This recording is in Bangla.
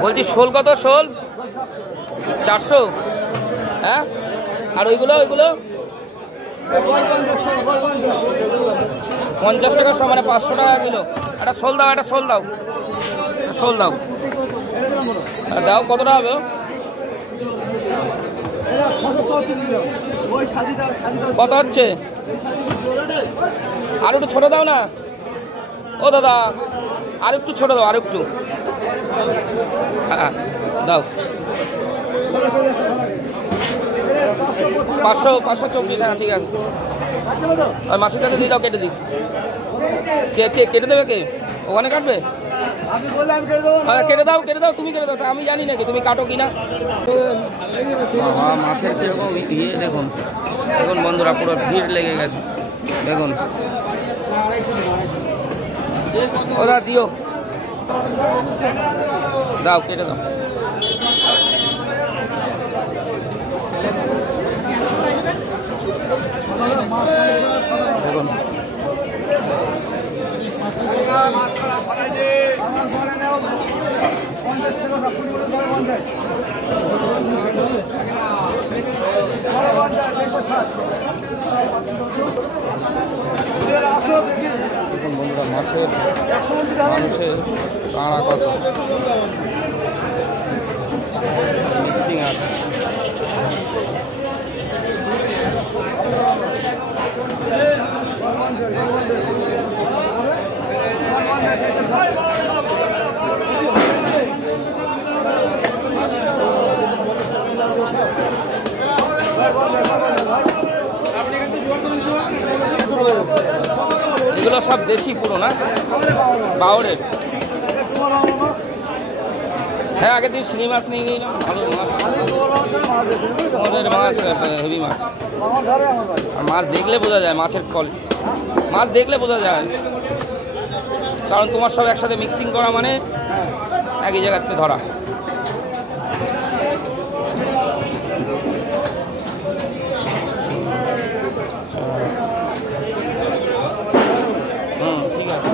বলছি শোল কত? শোল 400। হ্যাঁ, আর ওইগুলো 50 টাকা সব, মানে 500 টাকা কিলো। একটা শোল দাও, শোল দাও। আর দাও, কতটা হবে? কত হচ্ছে? আর একটু ছোট দাও না ও দাদা, আর একটু ছোট দাও, আর একটু। হ্যাঁ দাও। 524। হ্যাঁ ঠিক আছে। আর মাসের কাছে দিয়ে দাও, কেটে দিই। কেটে দেবে কে? ওখানে কাটবে? কেটে দাও, তুমি কেটে দাও। আমি জানি নাকি তুমি কাটো কিনা। মাছের কিরকম দেখুন বন্ধুরা, পুরো ভিড় লেগে গেছে। দেখুন ওদা দিও, দাও, কেটে দাও। দেখুন বন্ধুরা, মাছের মানুষের কাঁড়া কত মিক্সিং আছে। এগুলো সব দেশি পুরো না, বাউরের। হ্যাঁ, আগের দিন শিঙি মাছ নিয়ে গেলাম, ভালো মাছ। আমাদের মাছ হেভি মাছ। আর মাছ দেখলে বোঝা যায় মাছের কোয়ালিটি, মাছ দেখলে বোঝা যায়, কারণ তোমার সব একসাথে মিক্সিং করা মানে একই জায়গাতে ধরা। ঠিক আছে।